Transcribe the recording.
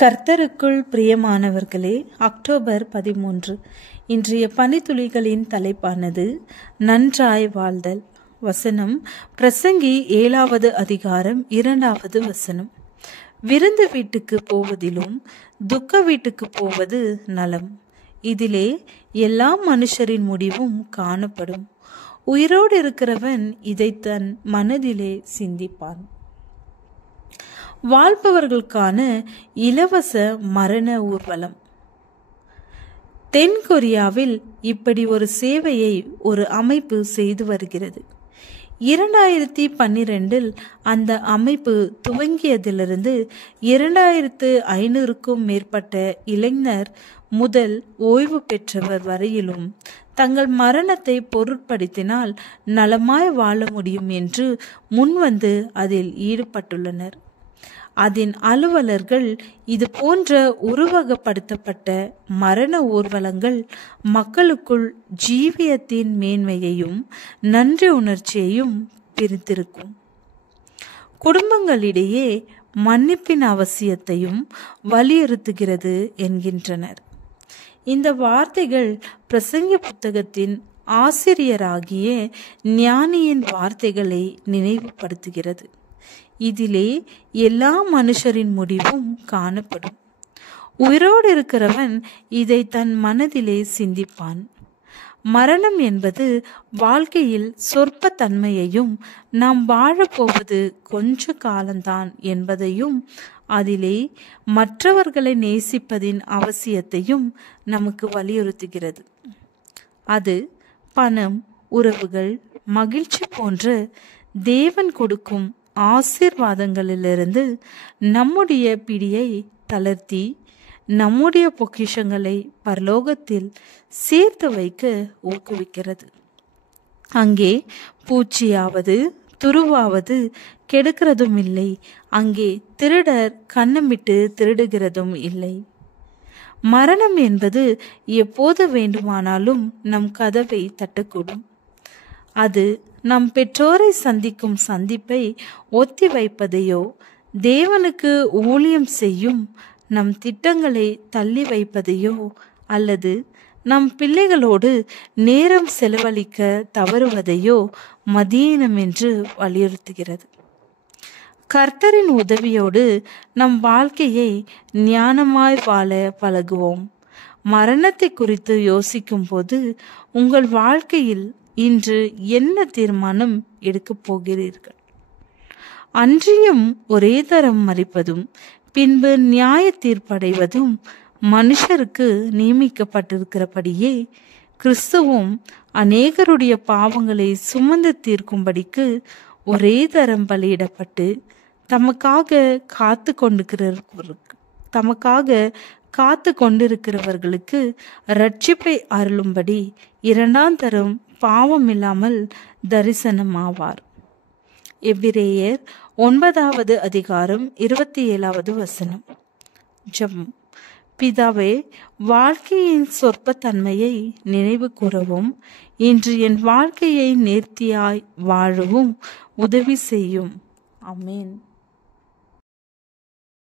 கர்த்தருக்குள் பிரியமானவர்களே, அக்டோபர் 13. இன்றைய பனித்துளிகளின் தலைப்பானது நன்றாய் வாழ்தல். வசனம் பிரசங்கி 7வது அதிகாரம் 2வது வசனம். விருந்து வீட்டுக்கு போவதிலும் துக்க வீட்டுக்கு போவது நலம். இதிலே எல்லா மனுஷரின் முடிவும் காணப்படும். உயிரோடு இருக்கிறவன் இதை தன் மனதிலே சிந்திப்பான். வாழ்பவர்களுக்கான இலவச மரண ஊர்வலம். தென் கொரியாவில் இப்படி ஒரு சேவையை ஒரு அமைப்பு செய்து வருகிறது. 2012 அந்த அமைப்பு துவங்கியதிலிருந்து 2500க்கும் மேற்பட்ட இளைஞர் முதல் ஓய்வு பெற்றவர் வரையிலும் தங்கள் மரணத்தை பொருட்படுத்தினால் நலமாய் வாழ முடியும் என்று முன்வந்து அதில் ஈடுபட்டுள்ளனர். அதன் அலுவலர்கள் இது போன்ற உருவகப்படுத்தப்பட்ட மரண ஊர்வலங்கள் மக்களுக்குள் ஜீவியத்தின் மேன்மையையும் நன்றி உணர்ச்சியையும் பிரித்திருக்கும். குடும்பங்களிடையே மன்னிப்பின் அவசியத்தையும் வலியுறுத்துகிறது என்கின்றனர். இந்த வார்த்தைகள் பிரசங்கி புத்தகத்தின் ஆசிரியராகிய ஞானியின் வார்த்தைகளை நினைவுபடுத்துகிறது. இதிலே எல்லா மனுஷரின் முடிவும் காணப்படும். உயிரோடு இருக்கிறவன் இதை தன் மனதிலே சிந்திப்பான். மரணம் என்பது வாழ்க்கையில் சொற்ப தன்மையையும் நாம் வாழப்போவது கொஞ்ச காலம்தான் என்பதையும் அதிலே மற்றவர்களை நேசிப்பதின் அவசியத்தையும் நமக்கு வலியுறுத்துகிறது. அது பணம், உறவுகள், மகிழ்ச்சி போன்ற தேவன் கொடுக்கும் ஆசீர்வாதங்களிலிருந்து நம்முடைய பிடியை தளர்த்தி நம்முடைய பொக்கிஷங்களை பரலோகத்தில் சேர்த்து வைக்க ஊக்குவிக்கிறது. அங்கே பூச்சியாவது துருவாவது கெடுக்கிறதும் இல்லை. அங்கே திருடர் கண்ணமிட்டு திருடுகிறதும் இல்லை. மரணம் என்பது எப்போது வேண்டுமானாலும் நம் கதவை தட்டக்கூடும். அது நம் பெற்றோரை சந்திக்கும் சந்திப்பை ஒத்தி வைப்பதையோ, தேவனுக்கு ஊழியம் செய்யும் நம் திட்டங்களை தள்ளி வைப்பதையோ, அல்லது நம் பிள்ளைகளோடு நேரம் செலவழிக்க தவறுவதையோ மதியீனம் என்று வலியுறுத்துகிறது. கர்த்தரின் உதவியோடு நம் வாழ்க்கையை ஞானமாய் வாழ பழகுவோம். மரணத்தை குறித்து யோசிக்கும் போது உங்கள் வாழ்க்கையில் இன்று என்ன தீர்மானம் எடுக்கப் போகிறீர்கள்? அன்றியும் ஒரே தரம் மரிப்பதும் பின்பு நியாய தீர்ப்படைவதும் மனுஷருக்கு நியமிக்கப்பட்டிருக்கிறபடியே கிறிஸ்துவும் அநேகருடைய பாவங்களை சுமந்து தீர்க்கும்படிக்கு ஒரே தரம் பலியிடப்பட்டு தமக்காக காத்து கொண்டிருக்கிறவர்களுக்கு ரட்சிப்பை அருளும்படி 2ஆம் தரம் பாவம் இல்லாமல் தரிசனமாவார். எபிரேயர் 9வது அதிகாரம் 27வது வசனம். ஜெபம். பிதாவே, வாழ்க்கையின் சொற்பத்தன்மையை நினைவு கூறவும் இன்று என் வாழ்க்கையை நேர்த்தியாய் வாழவும் உதவி செய்யும். ஆமென்.